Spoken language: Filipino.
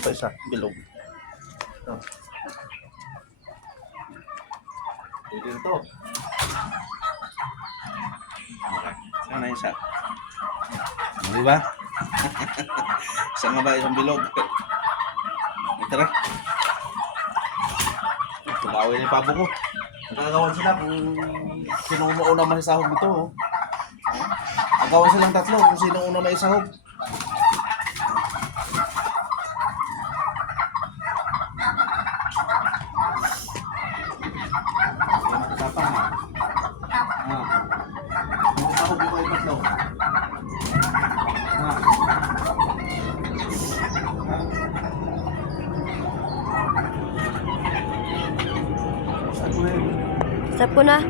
Ito isa, bilog. Ito. Pwede ito. Sana isa. Di ba? Isa nga ba isang bilog? Tara. Tulawin ni Pabo ko. Nagkagawan sila kung sino una maisahog dito. Oh. Nagawan silang tatlo kung sino una maisahog. Matapang ha. Maisahog mo kayo tatlo. Sa po na.